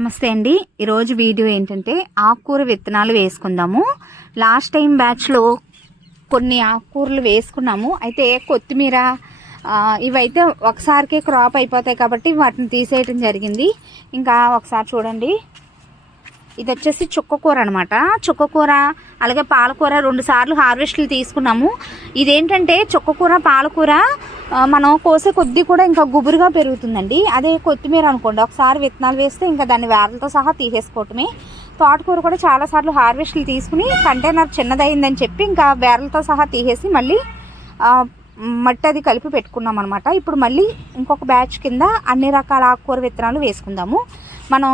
నమస్తే అండి. ఈరోజు వీడియో ఏంటంటే ఆకుకూర విత్తనాలు వేసుకుందాము. లాస్ట్ టైం బ్యాచ్లో కొన్ని ఆకుకూరలు వేసుకున్నాము. అయితే కొత్తిమీర ఇవైతే ఒకసారికే క్రాప్ అయిపోతాయి కాబట్టి వాటిని తీసేయటం జరిగింది. ఇంకా ఒకసారి చూడండి, ఇది వచ్చేసి చుక్కకూర అనమాట. చుక్కకూర అలాగే పాలకూర 2 సార్లు హార్వెస్ట్లు తీసుకున్నాము. ఇదేంటంటే చుక్కకూర పాలకూర మనం కోసే కొద్దీ కూడా ఇంకా గుబురుగా పెరుగుతుందండి. అదే కొత్తిమీర అనుకోండి, ఒకసారి విత్తనాలు వేస్తే ఇంకా దాన్ని వేర్లతో సహా తీసేసుకోవటమే. తోటకూర కూడా చాలాసార్లు హార్వెస్ట్లు తీసుకుని కంటైనర్ చిన్నదైందని చెప్పి ఇంకా వేర్లతో సహా తీసేసి మళ్ళీ మట్టి అది కలిపి పెట్టుకున్నాం అనమాట. ఇప్పుడు మళ్ళీ ఇంకొక బ్యాచ్ కింద అన్ని రకాల ఆకుకూర విత్తనాలు వేసుకుందాము. మనం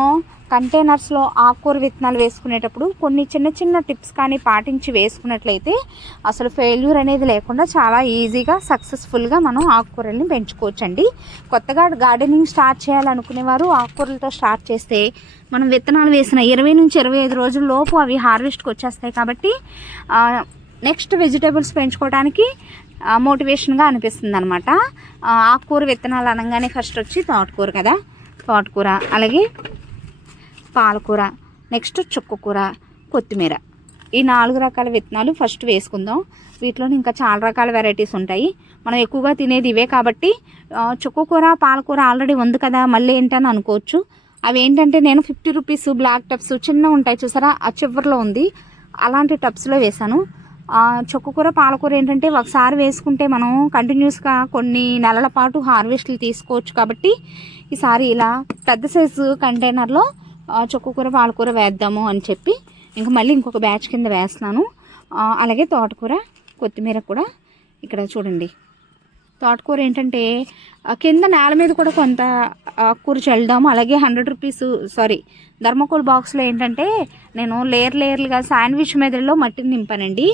కంటైనర్స్లో ఆకుకూర విత్తనాలు వేసుకునేటప్పుడు కొన్ని చిన్న చిన్న టిప్స్ కానీ పాటించి వేసుకున్నట్లయితే అసలు ఫెయిల్యూర్ అనేది లేకుండా చాలా ఈజీగా సక్సెస్ఫుల్గా మనం ఆకుకూరల్ని పెంచుకోవచ్చండి. కొత్తగా గార్డెనింగ్ స్టార్ట్ చేయాలనుకునేవారు ఆకుకూరలతో స్టార్ట్ చేస్తే మనం విత్తనాలు వేసిన 20 నుంచి 25 రోజుల లోపు అవి హార్వెస్ట్కి వచ్చేస్తాయి. కాబట్టి నెక్స్ట్ వెజిటేబుల్స్ పెంచుకోవడానికి మోటివేషన్గా అనిపిస్తుంది అనమాట. ఆకుకూర విత్తనాలు అనగానే ఫస్ట్ వచ్చి తోటకూర కదా, తోటకూర అలాగే పాలకూర, నెక్స్ట్ చుక్కకూర, కొత్తిమీర, ఈ 4 రకాల విత్తనాలు ఫస్ట్ వేసుకుందాం. వీటిలో ఇంకా చాలా రకాల వెరైటీస్ ఉంటాయి. మనం ఎక్కువగా తినేది ఇవే కాబట్టి చుక్కకూర పాలకూర ఆల్రెడీ ఉంది కదా, మళ్ళీ ఏంటని అనుకోవచ్చు. అవి ఏంటంటే నేను 50 రూపీస్ బ్లాక్ టబ్స్ చిన్న ఉంటాయి చూసారా, ఆ చివరిలో ఉంది, అలాంటి టబ్స్లో వేసాను. చుక్కకూర పాలకూర ఏంటంటే ఒకసారి వేసుకుంటే మనం కంటిన్యూస్గా కొన్ని నెలల పాటు హార్వెస్ట్లు తీసుకోవచ్చు. కాబట్టి ఈసారి ఇలా పెద్ద సైజు కంటైనర్లో చుక్కకూర పాలకూర వేద్దాము అని చెప్పి ఇంకా మళ్ళీ ఇంకొక బ్యాచ్ కింద వేస్తున్నాను. అలాగే తోటకూర కొత్తిమీర కూడా ఇక్కడ చూడండి. తోటకూర ఏంటంటే కింద నేల మీద కూడా కొంత కూర చల్లుదాము. అలాగే 100 రూపీస్ థర్మోకోల్ బాక్స్లో ఏంటంటే నేను లేయర్లుగా శాండ్విచ్ మెదడులో మట్టిని నింపానండి.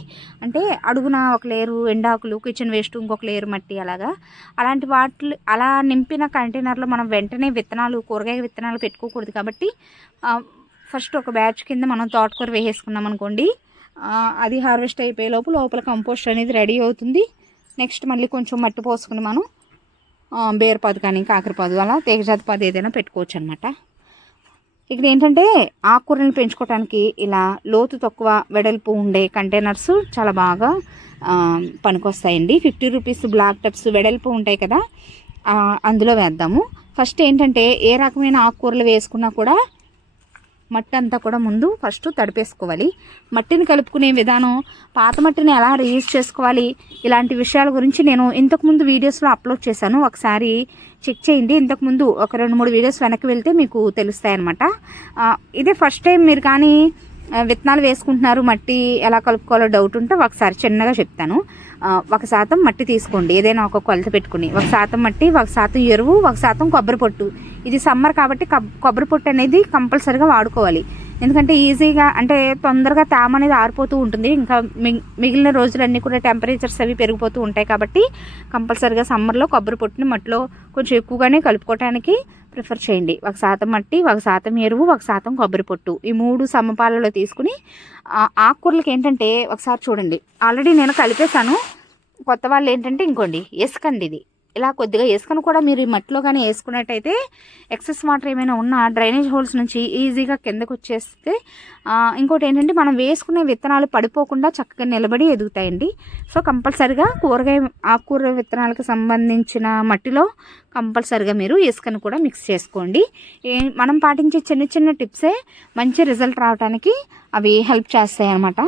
అంటే అడుగున ఒక లేయరు ఎండాకులు, కిచెన్ వేస్ట్, ఇంకొక లేయరు మట్టి, అలాంటి వాటి అలా నింపిన కంటైనర్లో మనం వెంటనే విత్తనాలు, కూరగాయ విత్తనాలు పెట్టుకోకూడదు. కాబట్టి ఫస్ట్ ఒక బ్యాచ్ కింద మనం తోటకూర వేసేసుకున్నాం అనుకోండి, అది హార్వెస్ట్ అయిపోయే లోపల కంపోస్ట్ అనేది రెడీ అవుతుంది. నెక్స్ట్ మళ్ళీ కొంచెం మట్టి పోసుకుని మనం బేరపాదు కానీ కాకరపాదు అలా తీగజాతి పాదు ఏదైనా పెట్టుకోవచ్చు అనమాట. ఇక్కడ ఏంటంటే ఆకుకూరలను పెంచుకోవడానికి ఇలా లోతు తక్కువ వెడల్పు ఉండే కంటైనర్స్ చాలా బాగా పనికొస్తాయండి. 50 రూపీస్ బ్లాక్ టబ్స్ వెడల్పు ఉంటాయి కదా, అందులో వేద్దాము. ఫస్ట్ ఏంటంటే ఏ రకమైన ఆకుకూరలు వేసుకున్నా కూడా మట్టి అంతా కూడా ముందు ఫస్ట్ తడిపేసుకోవాలి. మట్టిని కలుపుకునే విధానం, పాత మట్టిని ఎలా రీయూజ్ చేసుకోవాలి, ఇలాంటి విషయాల గురించి నేను ఇంతకుముందు వీడియోస్లో అప్లోడ్ చేశాను. ఒకసారి చెక్ చేయండి. ఇంతకుముందు ఒక 2-3 వీడియోస్ వెనక్కి వెళ్తే మీకు తెలుస్తాయి అన్నమాట. ఇదే ఫస్ట్ టైం మీరు కానీ విత్తనాలు వేసుకుంటున్నారు, మట్టి ఎలా కలుపుకోవాలో డౌట్ ఉంటే ఒకసారి చిన్నగా చెప్తాను. 1% మట్టి తీసుకోండి, ఏదైనా ఒక కొలత పెట్టుకుని. 1% మట్టి, 1% ఎరువు, 1% కొబ్బరి పొట్టు. ఇది సమ్మర్ కాబట్టి కొబ్బరి పొట్టు అనేది కంపల్సరీగా వాడుకోవాలి. ఎందుకంటే ఈజీగా అంటే తొందరగా తేమ అనేది ఆరిపోతూ ఉంటుంది. ఇంకా మిగిలిన రోజులన్నీ కూడా టెంపరేచర్స్ అవి పెరిగిపోతూ ఉంటాయి. కాబట్టి కంపల్సరీగా సమ్మర్లో కొబ్బరి పొట్టుని మట్టిలో కొంచెం ఎక్కువగానే కలుపుకోవడానికి ప్రిఫర్ చేయండి. 1% మట్టి, 1% ఎరువు, 1% కొబ్బరి పొట్టు, ఈ 3 సమపాలలో తీసుకుని ఆకుకూరలకి ఏంటంటే ఒకసారి చూడండి, ఆల్రెడీ నేను కలిపేశాను. కొత్త వాళ్ళు ఏంటంటే ఇంకోండి ఇసుకండి, ఇది ఇలా కొద్దిగా ఇసుకను కూడా మీరు ఈ మట్టిలో కానీ వేసుకున్నట్టయితే ఎక్సెస్ వాటర్ ఏమైనా ఉన్న డ్రైనేజ్ హోల్స్ నుంచి ఈజీగా కిందకు వచ్చేస్తే, ఇంకోటి ఏంటంటే మనం వేసుకునే విత్తనాలు పడిపోకుండా చక్కగా నిలబడి ఎదుగుతాయండి. సో కంపల్సరిగా ఆకుకూర విత్తనాలకు సంబంధించిన మట్టిలో కంపల్సరిగా మీరు ఇసుకను కూడా మిక్స్ చేసుకోండి. మనం పాటించే చిన్న చిన్న టిప్సే మంచి రిజల్ట్ రావడానికి అవి హెల్ప్ చేస్తాయి అన్నమాట.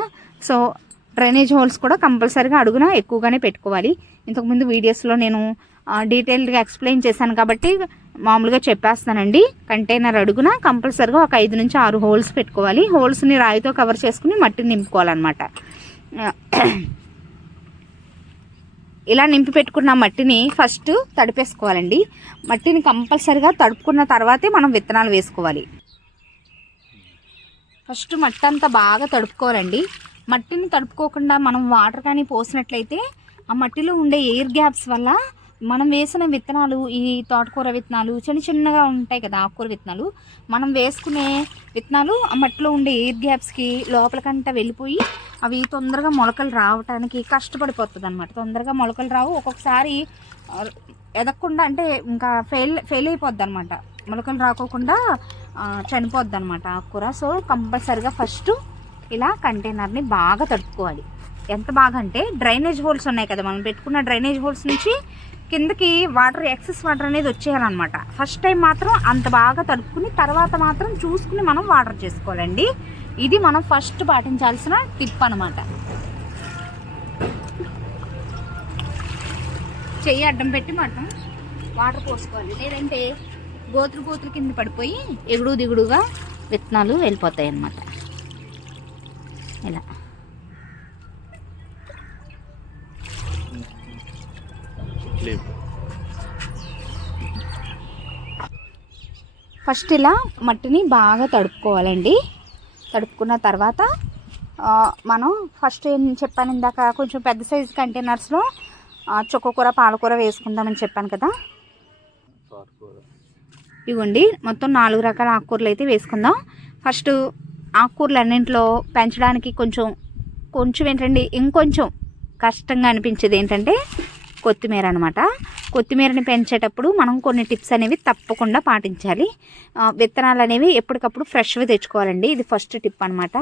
సో డ్రైనేజ్ హోల్స్ కూడా కంపల్సరీగా అడుగున ఎక్కువగానే పెట్టుకోవాలి. ఇంతకుముందు వీడియోస్లో నేను డీటెయిల్డ్గా ఎక్స్ప్లెయిన్ చేశాను కాబట్టి మామూలుగా చెప్పేస్తానండి. కంటైనర్ అడుగున కంపల్సరీగా ఒక 5 నుంచి 6 హోల్స్ పెట్టుకోవాలి. హోల్స్ని రాయితో కవర్ చేసుకుని మట్టిని నింపుకోవాలన్నమాట. ఇలా నింపి పెట్టుకున్న మట్టిని ఫస్ట్ తడిపేసుకోవాలండి. మట్టిని కంపల్సరీగా తడుపుకున్న తర్వాతే మనం విత్తనాలు వేసుకోవాలి. ఫస్ట్ మట్టి అంతా బాగా తడుపుకోవాలండి. మట్టిని తడుపుకోకుండా మనం వాటర్ కానీ పోసినట్లయితే ఆ మట్టిలో ఉండే ఎయిర్ గ్యాప్స్ వల్ల మనం వేసిన విత్తనాలు, ఈ తోటకూర విత్తనాలు చిన్నగా ఉంటాయి కదా, ఆకుకూర విత్తనాలు, మనం వేసుకునే విత్తనాలు ఆ మట్టిలో ఉండే ఎయిర్ గ్యాప్స్కి లోపలికంతా వెళ్ళిపోయి అవి తొందరగా మొలకలు రావడానికి కష్టపడిపోతుంది అనమాట. తొందరగా మొలకలు రావు, ఒక్కొక్కసారి ఎదగకుండా అంటే ఇంకా ఫెయిల్ అయిపోద్ది అనమాట. మొలకలు రాకోకుండా చనిపోద్ది అనమాట ఆకుకూర. సో కంపల్సరిగా ఫస్ట్ ఇలా కంటైనర్ని బాగా తడుపుకోవాలి. ఎంత బాగా అంటే డ్రైనేజ్ హోల్స్ ఉన్నాయి కదా, మనం పెట్టుకున్న డ్రైనేజ్ హోల్స్ నుంచి కిందకి వాటర్, ఎక్సెస్ వాటర్ అనేది వచ్చేయాలన్నమాట. ఫస్ట్ టైం మాత్రం అంత బాగా తడుపుకుని తర్వాత మాత్రం చూసుకుని మనం వాటర్ చేసుకోవాలండి. ఇది మనం ఫస్ట్ పాటించాల్సిన టిప్ అనమాట. చెయ్యి అడ్డం పెట్టి మనం వాటర్ పోసుకోవాలి, లేదంటే గోతులు కింద పడిపోయి ఎగుడు దిగుడుగా విత్తనాలు వెళ్ళిపోతాయి అన్నమాట. ఇలా ఫస్ట్ ఇలా మట్టిని బాగా తడుపుకోవాలండి. తడుపుకున్న తర్వాత మనం ఫస్ట్ ఏం చెప్పాను ఇందాక, కొంచెం పెద్ద సైజు కంటైనర్స్లో చుక్కకూర, పాలకూర వేసుకుందామని చెప్పాను కదా. ఇవ్వండి మొత్తం 4 రకాల ఆకుకూరలు అయితే వేసుకుందాం. ఫస్ట్ ఆకుకూరలు అన్నింటిలో పెంచడానికి కొంచెం ఏంటండి ఇంకొంచెం కష్టంగా అనిపించేది ఏంటంటే కొత్తిమీర అనమాట. కొత్తిమీరని పెంచేటప్పుడు మనం కొన్ని టిప్స్ అనేవి తప్పకుండా పాటించాలి. విత్తనాలు అనేవి ఎప్పటికప్పుడు ఫ్రెష్గా తెచ్చుకోవాలండి. ఇది ఫస్ట్ టిప్ అనమాట.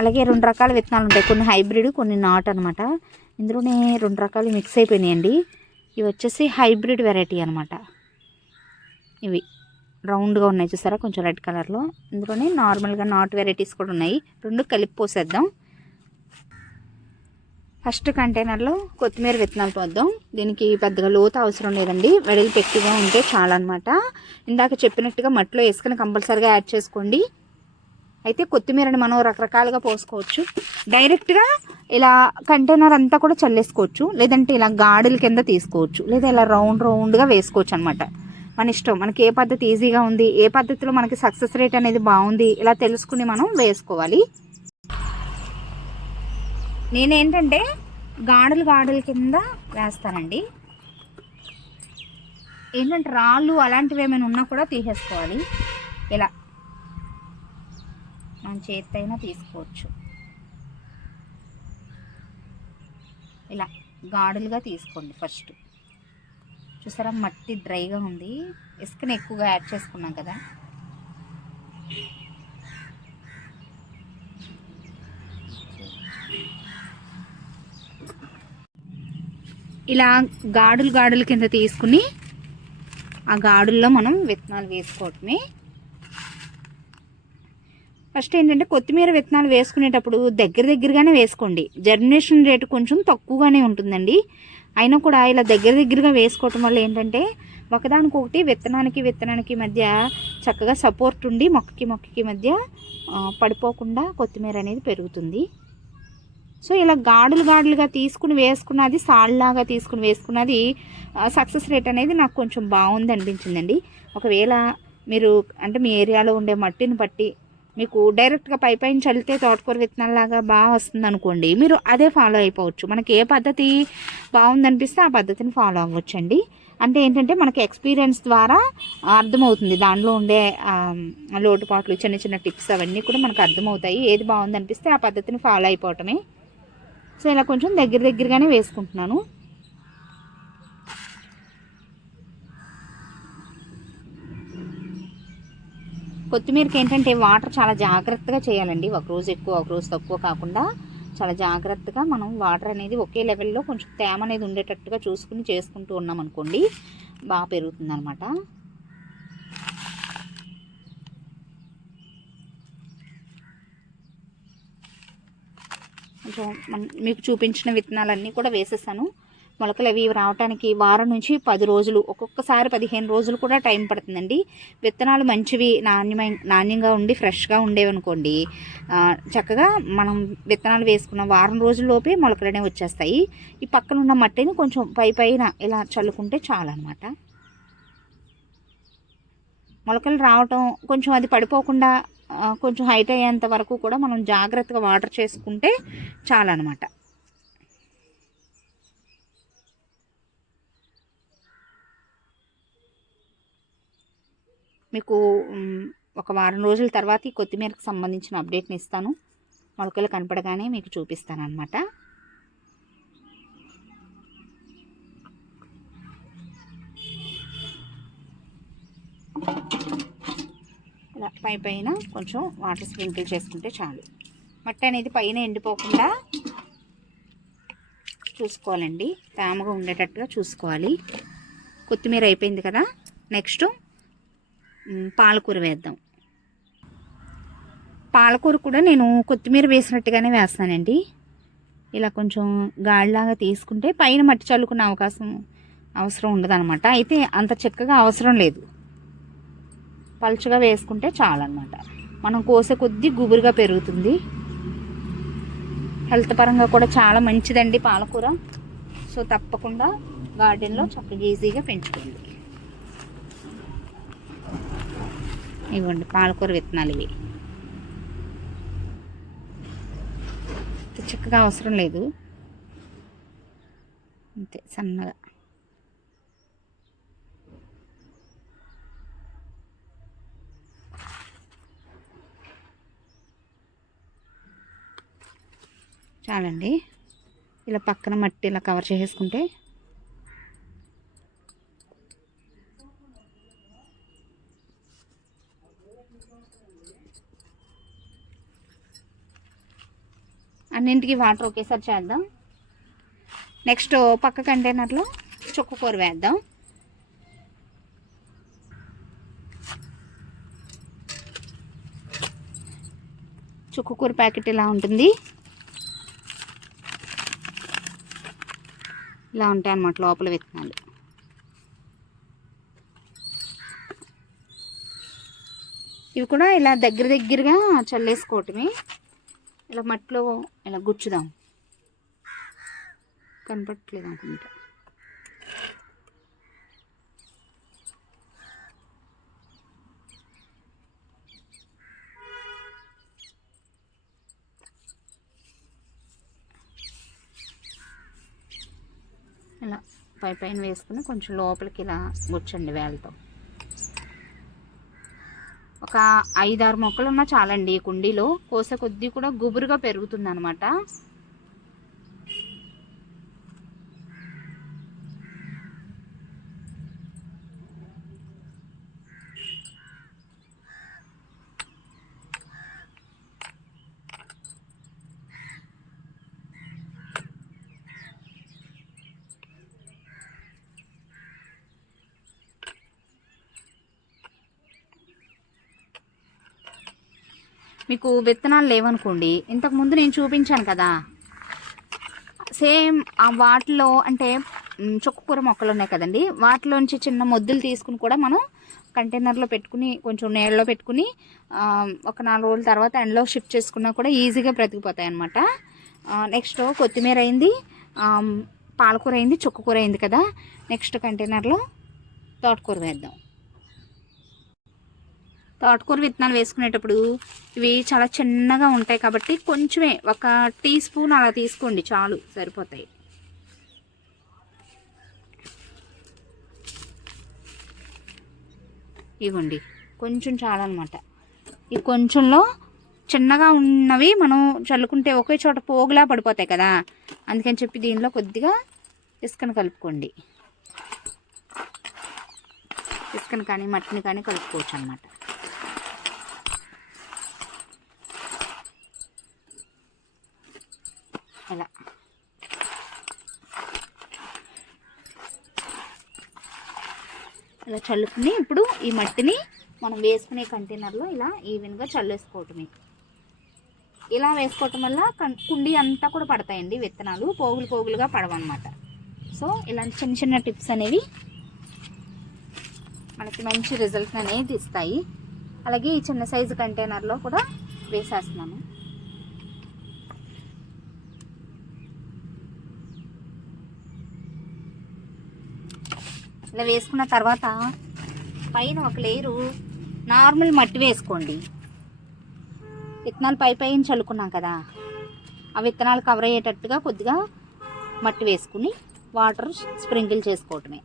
అలాగే 2 రకాల విత్తనాలు ఉంటాయి, కొన్ని హైబ్రిడ్, కొన్ని నాట్ అనమాట. ఇందులోనే 2 రకాలు మిక్స్ అయిపోయినాయండి. ఇవి వచ్చేసి హైబ్రిడ్ వెరైటీ అనమాట. ఇవి రౌండ్గా ఉన్నాయి చూసారా, కొంచెం రెడ్ కలర్లో. ఇందులోనే నార్మల్గా నాట్ వెరైటీస్ కూడా ఉన్నాయి. 2 కలిపి పోసేద్దాం. ఫస్ట్ కంటైనర్లో కొత్తిమీర విత్తనాలు పోద్దాం. దీనికి పెద్దగా లోతు అవసరం లేదండి, వెడల్పు ఎక్కువగా ఉంటే చాలా అనమాట. ఇందాక చెప్పినట్టుగా మట్టిలో వేసుకొని కంపల్సరీగా యాడ్ చేసుకోండి. అయితే కొత్తిమీరని మనం రకరకాలుగా పోసుకోవచ్చు. డైరెక్ట్గా ఇలా కంటైనర్ అంతా కూడా చల్లేసుకోవచ్చు, లేదంటే ఇలా గాడుల కింద తీసుకోవచ్చు, లేదా ఇలా రౌండ్గా వేసుకోవచ్చు అనమాట. మన ఇష్టం, మనకి ఏ పద్ధతి ఈజీగా ఉంది, ఏ పద్ధతిలో మనకి సక్సెస్ రేట్ అనేది బాగుంది, ఇలా తెలుసుకుని మనం వేసుకోవాలి. నేనేంటంటే గాడుల కింద వేస్తానండి. ఏంటంటే రాళ్ళు అలాంటివి ఏమైనా ఉన్నా కూడా తీసేసుకోవాలి. ఇలా మనం చేతితో అయినా తీసుకోవచ్చు. ఇలా గాడులుగా తీసుకోండి. ఫస్ట్ చూసారా, మట్టి డ్రైగా ఉంది, ఇసుకని ఎక్కువగా యాడ్ చేసుకున్నాం కదా. ఇలా గాడుల కింద తీసుకుని ఆ గాడుల్లో మనం విత్తనాలు వేసుకోవటమే. ఫస్ట్ ఏంటంటే కొత్తిమీర విత్తనాలు వేసుకునేటప్పుడు దగ్గరగానే వేసుకోండి. జర్మినేషన్ రేటు కొంచెం తక్కువగానే ఉంటుందండి. అయినా కూడా ఇలా దగ్గరగా వేసుకోవటం వల్ల ఏంటంటే ఒకదానికొకటి విత్తనానికి మధ్య చక్కగా సపోర్ట్ ఉండి మొక్కకి మధ్య పడిపోకుండా కొత్తిమీర అనేది పెరుగుతుంది. సో ఇలా గాడులుగా తీసుకుని వేసుకున్నది, సాల్లాగా తీసుకుని వేసుకున్నది సక్సెస్ రేట్ అనేది నాకు కొంచెం బాగుంది అనిపించిందండి. ఒకవేళ మీరు అంటే మీ ఏరియాలో ఉండే మట్టిని బట్టి మీకు డైరెక్ట్గా పైన చల్లితే తోటకూర విత్తనాలలాగా బాగా వస్తుంది అనుకోండి, మీరు అదే ఫాలో అయిపోవచ్చు. మనకి ఏ పద్ధతి బాగుందనిపిస్తే ఆ పద్ధతిని ఫాలో అవ్వచ్చండి. అంటే ఏంటంటే మనకి ఎక్స్పీరియన్స్ ద్వారా అర్థమవుతుంది, దానిలో ఉండే లోటుపాట్లు, చిన్న టిప్స్ అవన్నీ కూడా మనకు అర్థమవుతాయి. ఏది బాగుందనిపిస్తే ఆ పద్ధతిని ఫాలో అయిపోవటమే. సో ఇలా కొంచెం దగ్గరగానే వేసుకుంటున్నాను. కొత్తిమీరకి ఏంటంటే వాటర్ చాలా జాగ్రత్తగా చేయాలండి. ఒకరోజు ఎక్కువ ఒకరోజు తక్కువ కాకుండా చాలా జాగ్రత్తగా మనం వాటర్ అనేది ఒకే లెవెల్లో కొంచెం తేమ అనేది ఉండేటట్టుగా చూసుకుని చేసుకుంటూ ఉన్నాం అనుకోండి, బాగా పెరుగుతుంది అనమాట. కొంచెం మీకు చూపించిన విత్తనాలన్నీ కూడా వేసేసాను. మొలకలు అవి రావడానికి వారం నుంచి 10 రోజులు, ఒక్కొక్కసారి 15 రోజులు కూడా టైం పడుతుందండి. విత్తనాలు మంచివి, నాణ్యంగా ఉండి ఫ్రెష్గా ఉండేవి అనుకోండి, చక్కగా మనం విత్తనాలు వేసుకున్న వారం రోజుల్లోపే మొలకలనే వచ్చేస్తాయి. ఈ పక్కన ఉన్న మట్టిని కొంచెం పైన ఇలా చల్లుకుంటే చాలన్నమాట. మొలకలు రావటం కొంచెం అది పడిపోకుండా కొంచెం హైట్ అయ్యేంత వరకు కూడా మనం జాగ్రత్తగా వాటర్ చేసుకుంటే చాలన్నమాట. మీకు ఒక వారం రోజుల తర్వాత ఈ కొత్తిమీరకు సంబంధించిన అప్డేట్ని ఇస్తాను. మొలకలు కనపడగానే మీకు చూపిస్తాను అన్నమాట. ఇలా పైన కొంచెం వాటర్ స్ప్రింకిల్ చేసుకుంటే చాలు. మట్టి అనేది పైన ఎండిపోకుండా చూసుకోవాలండి, తేమగా ఉండేటట్టుగా చూసుకోవాలి. కొత్తిమీర అయిపోయింది కదా, నెక్స్ట్ పాలకూర వేద్దాం. పాలకూర కూడా నేను కొత్తిమీర వేసినట్టుగానే వేస్తానండి. ఇలా కొంచెం గాడిలాగా తీసుకుంటే పైన మట్టి చల్లుకునే అవసరం ఉండదన్నమాట. అయితే అంత చిక్కగా అవసరం లేదు, పలుచగా వేసుకుంటే చాలన్నమాట. మనం కోసే కొద్దీ గుబురుగా పెరుగుతుంది. హెల్త్ పరంగా కూడా చాలా మంచిదండి పాలకూర. సో తప్పకుండా గార్డెన్లో చక్కగా ఈజీగా పెంచుకోండి. ఇవ్వండి పాలకూర విత్తనాలు ఇవి. చిక్కగా అవసరం లేదు, అంతే సన్నగా. చాలండి. ఇలా పక్కన మట్టి ఇలా కవర్ చేసుకుంటే అన్నింటికి వాటర్ ఒకేసారి చేద్దాం. నెక్స్ట్ పక్క కంటైనర్లో చుక్కకూర వేద్దాం. చుక్కకూర ప్యాకెట్ ఇలా ఉంటుంది, ఇలా ఉంటాయి అన్నమాట లోపల విత్తనాలు. ఇవి కూడా ఇలా దగ్గరగా చల్లేసుకోవటమే. ఇలా మట్టిలో ఇలా గుచ్చుదాం. కనపట్లేదు అనుకుంటా. ఇలా పైన వేసుకుని కొంచెం లోపలికి ఇలా గుచ్చండి వేలతో. ఒక 5-6 మొక్కలు ఉన్నా చాలండి. కుండీలో కోసే కొద్దీ కూడా గుబురుగా పెరుగుతుంది అనమాట. మీకు విత్తనాలు లేవనుకోండి, ఇంతకుముందు నేను చూపించాను కదా, సేమ్ ఆ వాటిలో అంటే చుక్కకూర మొక్కలు ఉన్నాయి కదండి, వాటిలోంచి చిన్న మొద్దులు తీసుకుని కూడా మనం కంటైనర్లో పెట్టుకుని కొంచెం నీళ్ళలో పెట్టుకుని ఒక 4 రోజుల తర్వాత ఎండలో షిఫ్ట్ చేసుకున్నా కూడా ఈజీగా బ్రతికిపోతాయి అన్నమాట. నెక్స్ట్ కొత్తిమీర అయింది, పాలకూర అయింది, చుక్కకూర అయింది కదా. నెక్స్ట్ కంటైనర్లో తోటకూర వేద్దాం. తోటకూర విత్తనాలు వేసుకునేటప్పుడు ఇవి చాలా చిన్నగా ఉంటాయి కాబట్టి కొంచెమే, 1 టీ స్పూన్ అలా తీసుకోండి చాలు, సరిపోతాయి. ఇవ్వండి కొంచెం చాలన్నమాట. ఈ కొంచెంలో చిన్నగా ఉన్నవి మనం చల్లుకుంటే ఒకే చోట పోగులా పడిపోతాయి కదా, అందుకని చెప్పి దీనిలో కొద్దిగా ఇసుకను కలుపుకోండి. ఇసుకను కానీ మట్టిని కానీ కలుపుకోవచ్చు అన్నమాట. ఇలా ఇలా చల్లుకుని ఇప్పుడు ఈ మట్టిని మనం వేసుకునే కంటైనర్లో ఇలా ఈవెన్గా చల్లేసుకోవటమే. ఇలా వేసుకోవటం వల్ల కుండీ అంతా కూడా పడతాయండి విత్తనాలు, పోగులుగా పడవన్నమాట. సో ఇలాంటి చిన్న టిప్స్ అనేవి మనకి మంచి రిజల్ట్ అనేది ఇస్తాయి. అలాగే ఈ చిన్న సైజు కంటైనర్లో కూడా వేసేస్తున్నాను. ఇలా వేసుకున్న తర్వాత పైన ఒక లేయరు నార్మల్ మట్టి వేసుకోండి. విత్తనాలు పైన చల్లుకున్నాం కదా, ఆ విత్తనాలు కవర్ అయ్యేటట్టుగా కొద్దిగా మట్టి వేసుకుని వాటర్ స్ప్రింకిల్ చేసుకోవటమే.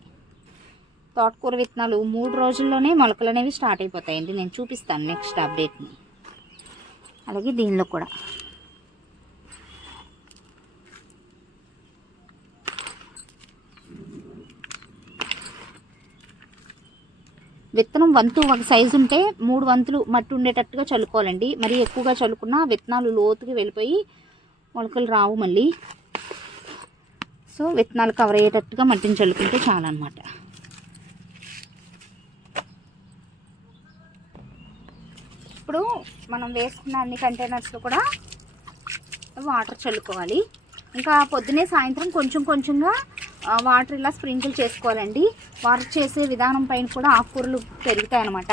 తోటకూర విత్తనాలు 3 రోజుల్లోనే మొలకలు అనేవి స్టార్ట్ అయిపోతాయండి. నేను చూపిస్తాను నెక్స్ట్ అప్డేట్ని. అలాగే దీనిలో కూడా విత్తనం వంతు ఒక సైజు ఉంటే 3 వంతులు మట్టి ఉండేటట్టుగా చల్లుకోవాలండి. మరీ ఎక్కువగా చల్లుకున్నా విత్తనాలు లోతుకి వెళ్ళిపోయి మొలకలు రావు మళ్ళీ. సో విత్తనాలు కవర్ అయ్యేటట్టుగా మట్టిని చల్లుకుంటే చాలా అన్నమాట. ఇప్పుడు మనం వేసుకున్న అన్ని కంటైనర్స్లో కూడా వాటర్ చల్లుకోవాలి. ఇంకా పొద్దునే సాయంత్రం కొంచెం కొంచెంగా వాటర్ ఇలా స్ప్రింకిల్ చేసుకోవాలండి. వాటర్ చేసే విధానం పైన కూడా ఆకుకూరలు పెరుగుతాయి అన్నమాట.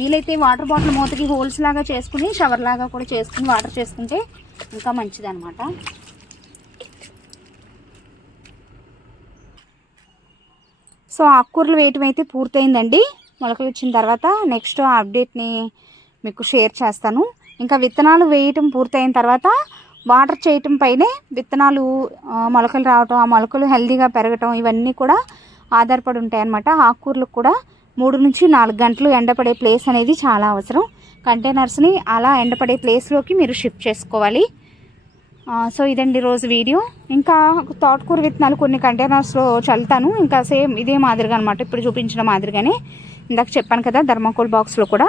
వీలైతే వాటర్ బాటిల్ మూతకి హోల్స్ లాగా చేసుకుని షవర్ లాగా కూడా చేసుకుని వాటర్ చేసుకుంటే ఇంకా మంచిది అనమాట. సో ఆకుకూరలు వేయటం అయితే పూర్తయిందండి. మొలకలు వచ్చిన తర్వాత నెక్స్ట్ అప్డేట్ని మీకు షేర్ చేస్తాను. ఇంకా విత్తనాలు వేయటం పూర్తయిన తర్వాత వాటర్ చేయటం పైనే విత్తనాలు మొలకలు రావటం, ఆ మొలకలు హెల్తీగా పెరగటం ఇవన్నీ కూడా ఆధారపడి ఉంటాయి అన్నమాట. ఆకుకూరలకు కూడా 3 నుంచి 4 గంటలు ఎండపడే ప్లేస్ అనేది చాలా అవసరం. కంటైనర్స్ని అలా ఎండపడే ప్లేస్లోకి మీరు షిఫ్ట్ చేసుకోవాలి. సో ఇదండి రోజు వీడియో. ఇంకా తోటకూర విత్తనాలు కొన్ని కంటైనర్స్లో చల్లుతాను. ఇంకా సేమ్ ఇదే మాదిరిగా అనమాట, ఇప్పుడు చూపించిన మాదిరిగానే. ఇందాక చెప్పాను కదా థర్మాకోల్ బాక్స్లో కూడా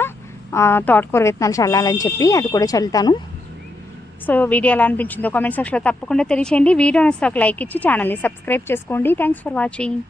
తోటకూర విత్తనాలు చల్లాలని చెప్పి, అది కూడా చల్లుతాను. సో వీడియో ఎలా అనిపించిందో కామెంట్ సెక్షన్లో తప్పకుండా తెలియచేయండి. వీడియో నచ్చితే ఒక లైక్ ఇచ్చి ఛానల్ని సబ్స్క్రైబ్ చేసుకోండి. Thanks for watching.